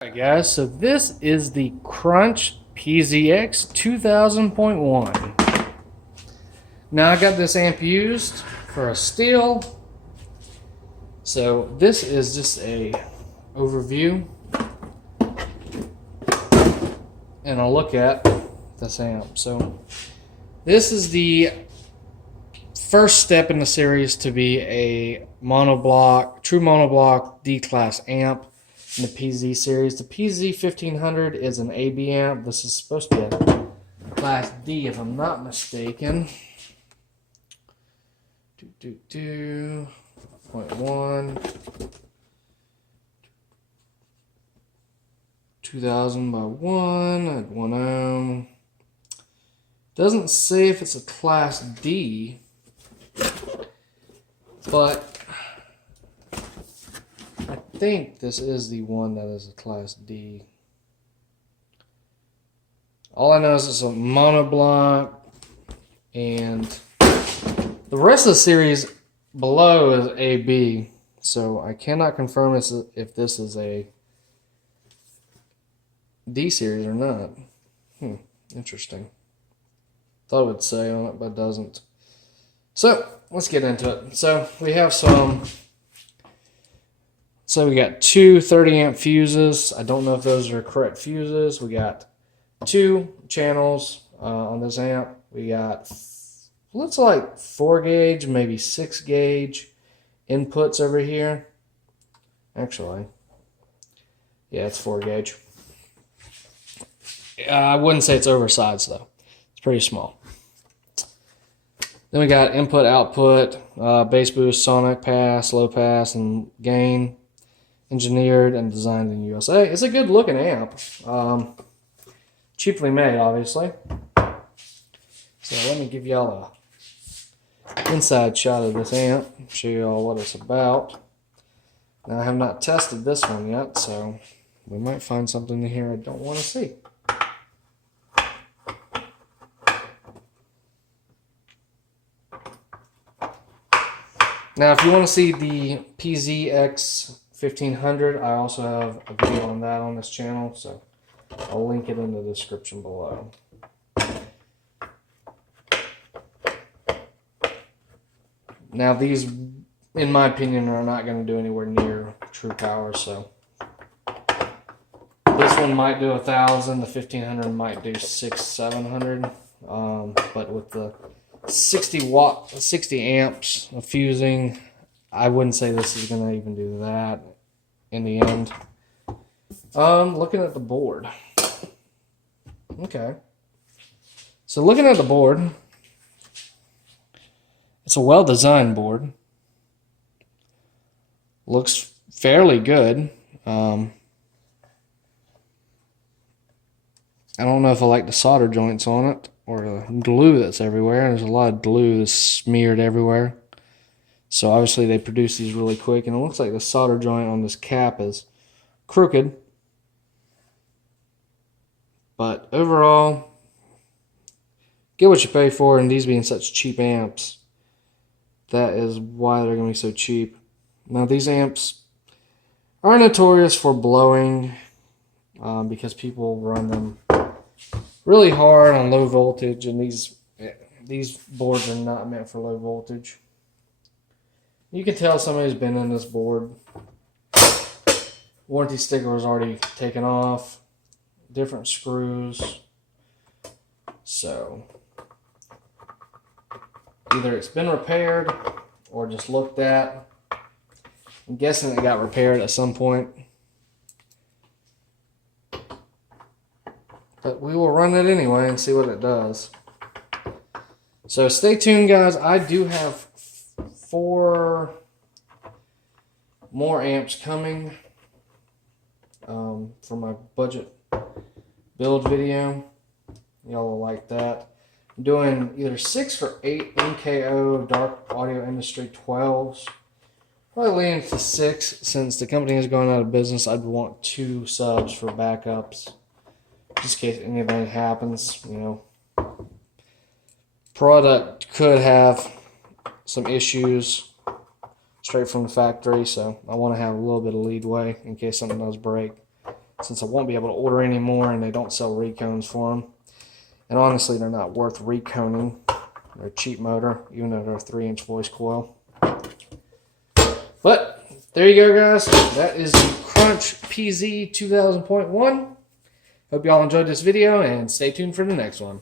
Alright guys, so this is the Crunch PZX2000.1. Now I got this amp used for a steel. So this is just a overview and a look at this amp. So this is the first step in the series to be a monoblock, true monoblock D-class amp in the PZ series. The PZ1500 is an AB amp. This is supposed to be a class D if I'm not mistaken. 0.1 2000/1 at 1 ohm. Doesn't say if it's a class D, but I think this is the one that is a class D. All I know is it's a monoblock, and the rest of the series below is AB, so I cannot confirm if this is a D series or not. Interesting. Thought it would say on it, but it doesn't. So let's get into it. So we have we got two 30 amp fuses. I don't know if those are correct fuses. We got two channels on this amp. We got, looks like 4 gauge, maybe 6 gauge inputs over here. Actually, yeah, it's 4 gauge. I wouldn't say it's oversized though. It's pretty small. Then we got input, output, bass boost, sonic pass, low pass, and gain. Engineered and designed in USA. It's a good looking amp. Cheaply made, obviously. So let me give y'all a inside shot of this amp. Show y'all what it's about. Now I have not tested this one yet, so we might find something in here I don't want to see. Now, if you want to see the PZX1500, I also have a video on that on this channel, so I'll link it in the description below. Now, these, in my opinion, are not going to do anywhere near true power, so this one might do 1,000, the 1500 might do 600-700, but with the 60 amps of fusing, I wouldn't say this is going to even do that in the end. Looking at the board. Okay. So looking at the board, it's a well-designed board. Looks fairly good. I don't know if I like the solder joints on it, or the glue that's everywhere. There's a lot of glue that's smeared everywhere. So obviously they produce these really quick, and it looks like the solder joint on this cap is crooked. But overall, get what you pay for, and these being such cheap amps, that is why they're going to be so cheap. Now these amps are notorious for blowing because people run them really hard on low voltage, and these boards are not meant for low voltage. You can tell somebody's been in this board. Warranty sticker was already taken off. Different screws. So either it's been repaired or just looked at. I'm guessing it got repaired at some point. But we will run it anyway and see what it does. So stay tuned, guys. I do have 4 more amps coming for my budget build video. Y'all will like that. I'm doing either 6 or 8 MKO Dark Audio Industry 12s. Probably leaning to 6 since the company is going out of business. I'd want 2 subs for backups, just in case anything happens. You know, product could have some issues straight from the factory, so I want to have a little bit of leadway in case something does break. since I won't be able to order anymore and they don't sell recones for them. And honestly, they're not worth reconing. They're a cheap motor, even though they're a 3-inch voice coil. But there you go, guys. That is the Crunch PZ2000.1. Hope y'all enjoyed this video and stay tuned for the next one.